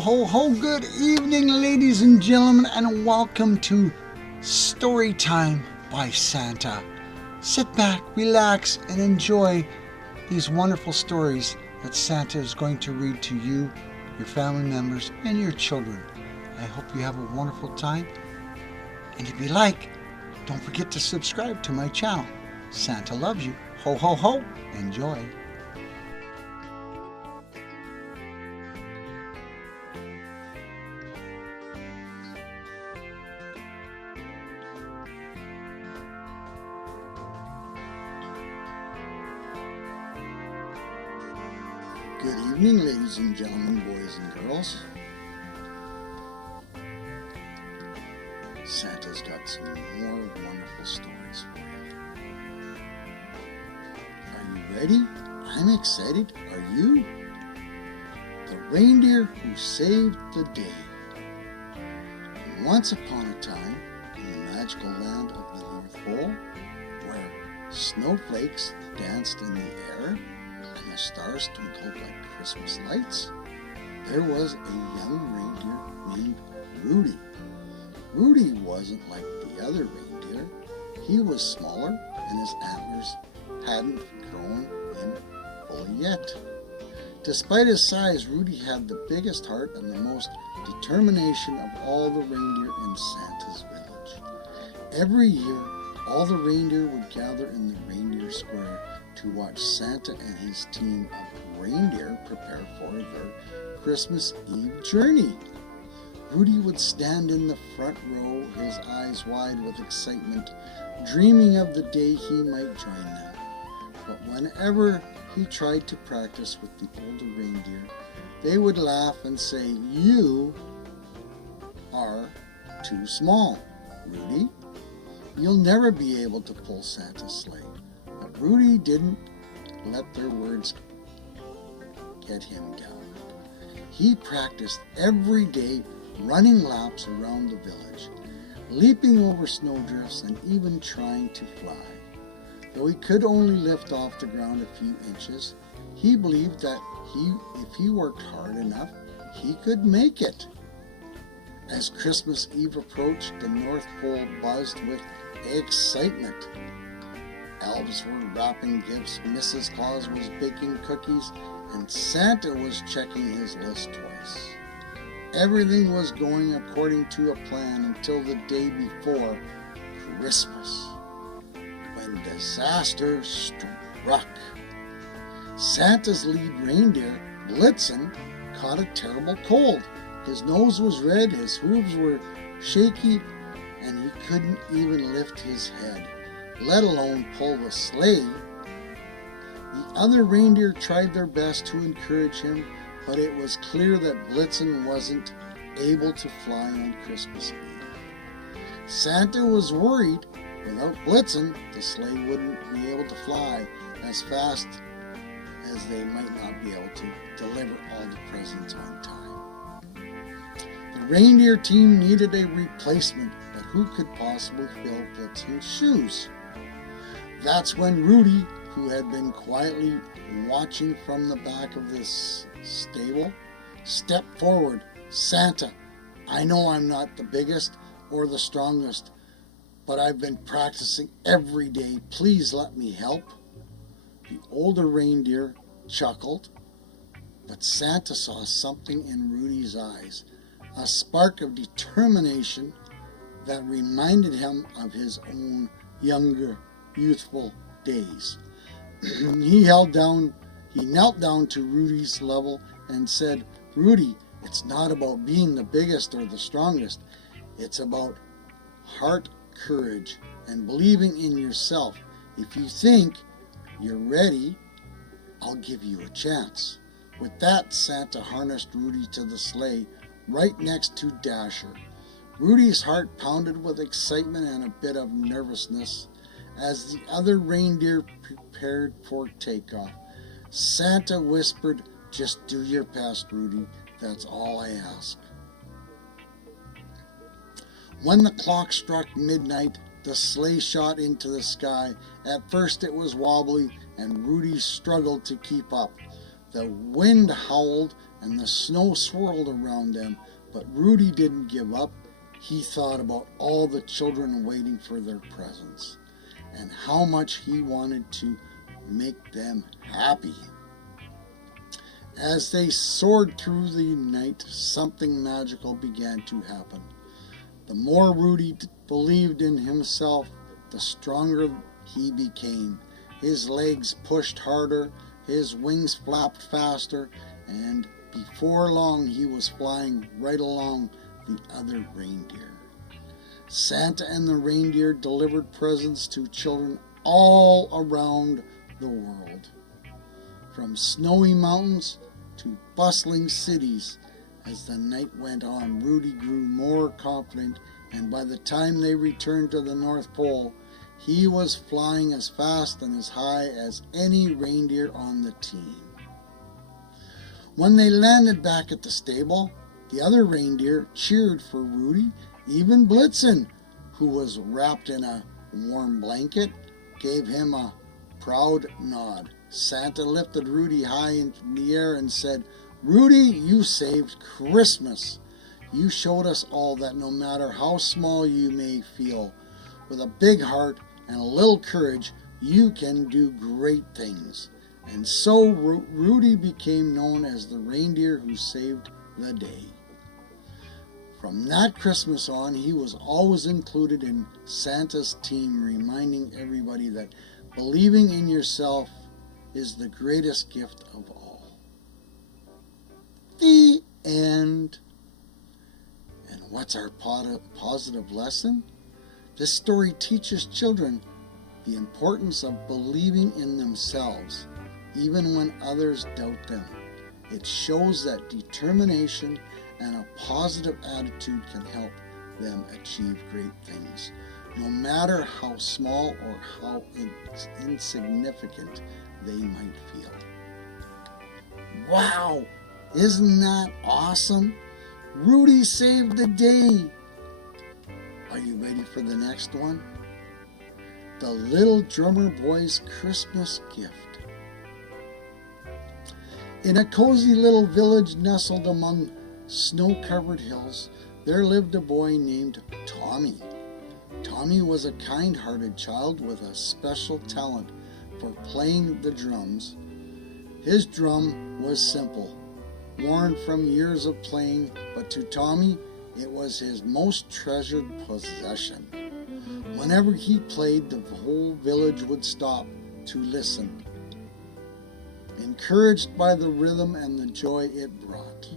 ho, ho. Good evening, ladies and gentlemen, and welcome to Story Time by Santa. Sit back, relax, and enjoy these wonderful stories that Santa is going to read to you, your family members, and your children. I hope you have a wonderful time. And if you like, don't forget to subscribe to my channel. Santa loves you. Ho, ho, ho. Enjoy. Good evening, ladies and gentlemen, boys and girls. Santa's got some more wonderful stories for you. Are you ready? I'm excited. Are you? The Reindeer Who Saved the Day. Once upon a time, in the magical land of the North Pole, where snowflakes danced in the air, and the stars twinkled like Christmas lights, there was a young reindeer named Rudy. Rudy wasn't like the other reindeer. He was smaller, and his antlers hadn't grown in fully yet. Despite his size, Rudy had the biggest heart and the most determination of all the reindeer in Santa's village. Every year, all the reindeer would gather in the reindeer square to watch Santa and his team of reindeer prepare for their Christmas Eve journey. Rudy would stand in the front row, his eyes wide with excitement, dreaming of the day he might join them. But whenever he tried to practice with the older reindeer, they would laugh and say, "You are too small, Rudy. You'll never be able to pull Santa's sleigh." But Rudy didn't let their words get him down. He practiced every day, running laps around the village, leaping over snowdrifts, and even trying to fly. Though he could only lift off the ground a few inches, he believed that if he worked hard enough, he could make it. As Christmas Eve approached, the North Pole buzzed with excitement. Elves were wrapping gifts, Mrs. Claus was baking cookies, and Santa was checking his list twice. Everything was going according to a plan until the day before Christmas, when disaster struck. Santa's lead reindeer, Blitzen, caught a terrible cold. His nose was red, his hooves were shaky, and he couldn't even lift his head, let alone pull the sleigh. The other reindeer tried their best to encourage him, but it was clear that Blitzen wasn't able to fly on Christmas Eve. Santa was worried. Without Blitzen, the sleigh wouldn't be able to fly as fast as they might not be able to deliver all the presents on time. The reindeer team needed a replacement, but who could possibly fill Blitzen's shoes? That's when Rudy, who had been quietly watching from the back of this stable, stepped forward. "Santa, I know I'm not the biggest or the strongest, but I've been practicing every day. Please let me help." The older reindeer chuckled, but Santa saw something in Rudy's eyes, a spark of determination that reminded him of his own younger, youthful days. He knelt down to Rudy's level and said, "Rudy, it's not about being the biggest or the strongest. It's about heart courage and believing in yourself. If you think you're ready, I'll give you a chance." With that, Santa harnessed Rudy to the sleigh right next to Dasher. Rudy's heart pounded with excitement and a bit of nervousness as the other reindeer prepared for takeoff. Santa whispered, "Just do your best, Rudy. That's all I ask." When the clock struck midnight, the sleigh shot into the sky. At first it was wobbly, and Rudy struggled to keep up. The wind howled, and the snow swirled around them, but Rudy didn't give up. He thought about all the children waiting for their presents and how much he wanted to make them happy. As they soared through the night, something magical began to happen. The more Rudy believed in himself, the stronger he became. His legs pushed harder, his wings flapped faster, and before long he was flying right along the other reindeer. Santa and the reindeer delivered presents to children all around the world. From snowy mountains to bustling cities, as the night went on, Rudy grew more confident, and by the time they returned to the North Pole, he was flying as fast and as high as any reindeer on the team. When they landed back at the stable, the other reindeer cheered for Rudy. Even Blitzen, who was wrapped in a warm blanket, gave him a proud nod. Santa lifted Rudy high into the air and said, "Rudy, you saved Christmas. You showed us all that no matter how small you may feel, with a big heart and a little courage, you can do great things." And so Rudy became known as the reindeer who saved the day. From that Christmas on, he was always included in Santa's team, reminding everybody that believing in yourself is the greatest gift of all. The end. And what's our positive lesson? This story teaches children the importance of believing in themselves, even when others doubt them. It shows that determination and a positive attitude can help them achieve great things, no matter how small or how insignificant they might feel. Wow! Isn't that awesome? Rudy saved the day. Are you ready for the next one? The Little Drummer Boy's Christmas Gift. In a cozy little village nestled among snow-covered hills, there lived a boy named Tommy. Tommy was a kind-hearted child with a special talent for playing the drums. His drum was simple, worn from years of playing, but to Tommy, it was his most treasured possession. Whenever he played, the whole village would stop to listen, encouraged by the rhythm and the joy it brought.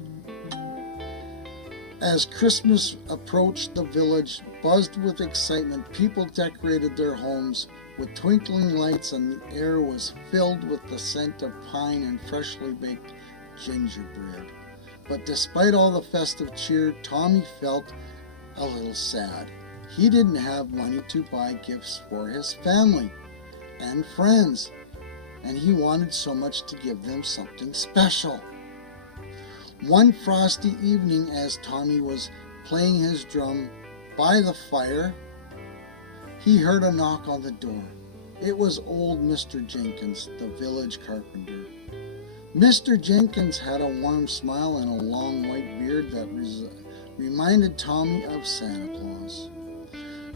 As Christmas approached, the village buzzed with excitement. People decorated their homes with twinkling lights, and the air was filled with the scent of pine and freshly baked gingerbread. But despite all the festive cheer, Tommy felt a little sad. He didn't have money to buy gifts for his family and friends, and he wanted so much to give them something special. One frosty evening, as Tommy was playing his drum by the fire, he heard a knock on the door. It was old Mr. Jenkins, the village carpenter. Mr. Jenkins had a warm smile and a long white beard that reminded Tommy of Santa Claus.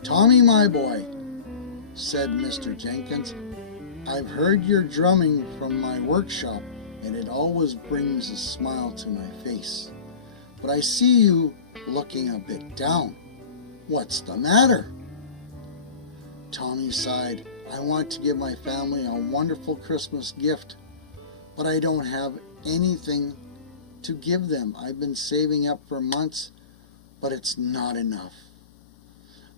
"Tommy, my boy," said Mr. Jenkins, "I've heard your drumming from my workshop, and it always brings a smile to my face. But I see you looking a bit down. What's the matter?" Tommy sighed. "I want to give my family a wonderful Christmas gift, but I don't have anything to give them. I've been saving up for months, but it's not enough."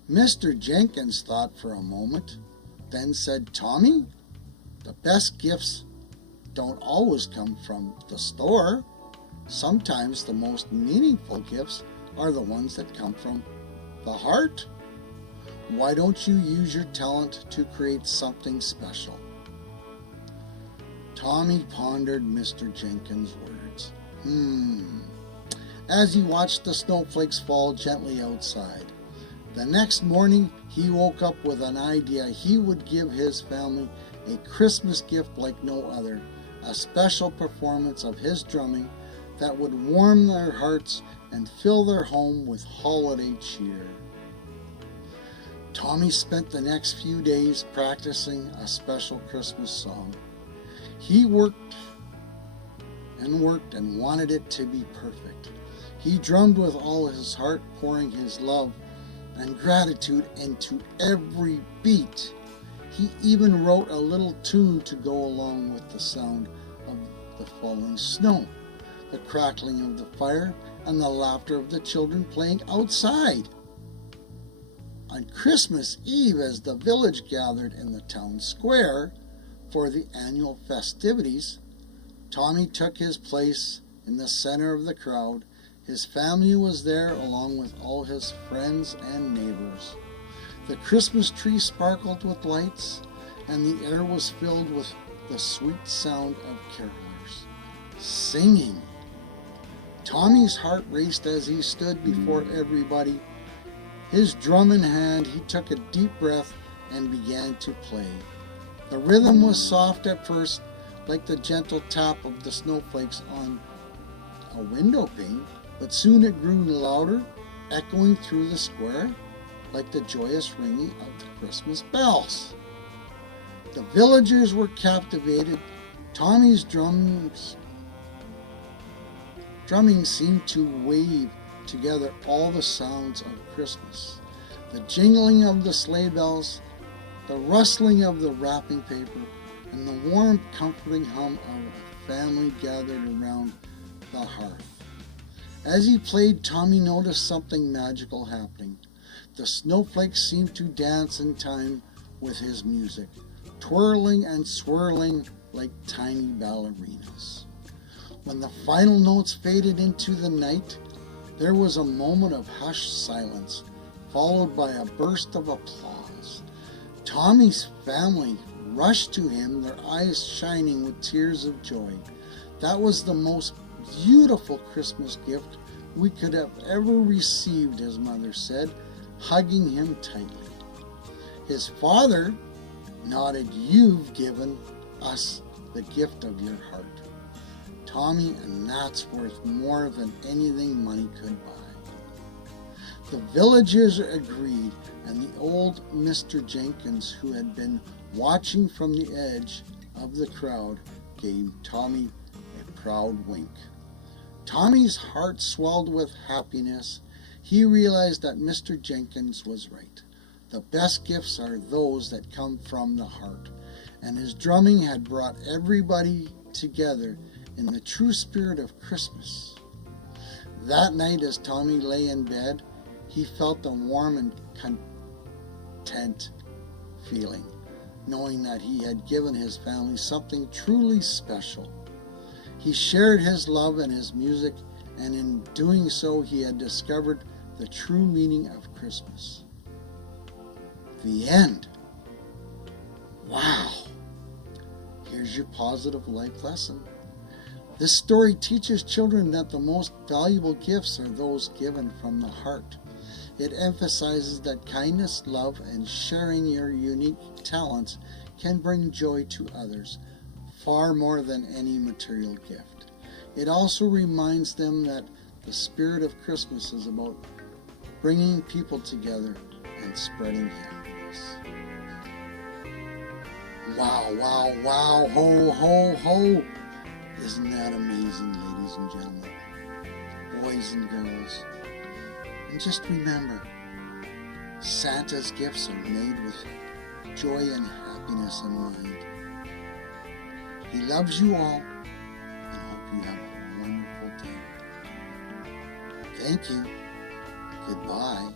Mr. Jenkins thought for a moment, then said, "Tommy, the best gifts don't always come from the store. Sometimes the most meaningful gifts are the ones that come from the heart. Why don't you use your talent to create something special?" Tommy pondered Mr. Jenkins' words. As he watched the snowflakes fall gently outside. The next morning, he woke up with an idea. He would give his family a Christmas gift like no other, a special performance of his drumming that would warm their hearts and fill their home with holiday cheer. Tommy spent the next few days practicing a special Christmas song. He worked and wanted it to be perfect. He drummed with all his heart, pouring his love and gratitude into every beat. He even wrote a little tune to go along with the sound of the falling snow, the crackling of the fire, and the laughter of the children playing outside. On Christmas Eve, as the village gathered in the town square for the annual festivities, Tommy took his place in the center of the crowd. His family was there along with all his friends and neighbors. The Christmas tree sparkled with lights, and the air was filled with the sweet sound of carolers singing. Tommy's heart raced as he stood before everybody. His drum in hand, he took a deep breath and began to play. The rhythm was soft at first, like the gentle tap of the snowflakes on a window pane, but soon it grew louder, echoing through the square like the joyous ringing of the Christmas bells. The villagers were captivated. Tommy's drumming seemed to wave together all the sounds of Christmas. The jingling of the sleigh bells, the rustling of the wrapping paper, and the warm, comforting hum of a family gathered around the hearth. As he played, Tommy noticed something magical happening. The snowflakes seemed to dance in time with his music, twirling and swirling like tiny ballerinas. When the final notes faded into the night, there was a moment of hushed silence, followed by a burst of applause. Tommy's family rushed to him, their eyes shining with tears of joy. That was the most beautiful Christmas gift we could have ever received, his mother said, hugging him tightly. His father nodded, "You've given us the gift of your heart, Tommy, and that's worth more than anything money could buy." The villagers agreed, and the old Mr. Jenkins, who had been watching from the edge of the crowd, gave Tommy a proud wink. Tommy's heart swelled with happiness. He realized that Mr. Jenkins was right. The best gifts are those that come from the heart, and his drumming had brought everybody together in the true spirit of Christmas. That night, as Tommy lay in bed, he felt a warm and content feeling, knowing that he had given his family something truly special. He shared his love and his music, and in doing so, he had discovered the true meaning of Christmas. The end. Wow. Here's your positive life lesson. This story teaches children that the most valuable gifts are those given from the heart. It emphasizes that kindness, love, and sharing your unique talents can bring joy to others, far more than any material gift. It also reminds them that the spirit of Christmas is about bringing people together and spreading happiness. Wow, wow, wow, ho, ho, ho. Isn't that amazing, ladies and gentlemen, boys and girls? And just remember, Santa's gifts are made with joy and happiness in mind. He loves you all, and hope you have a wonderful day. Thank you. Goodbye.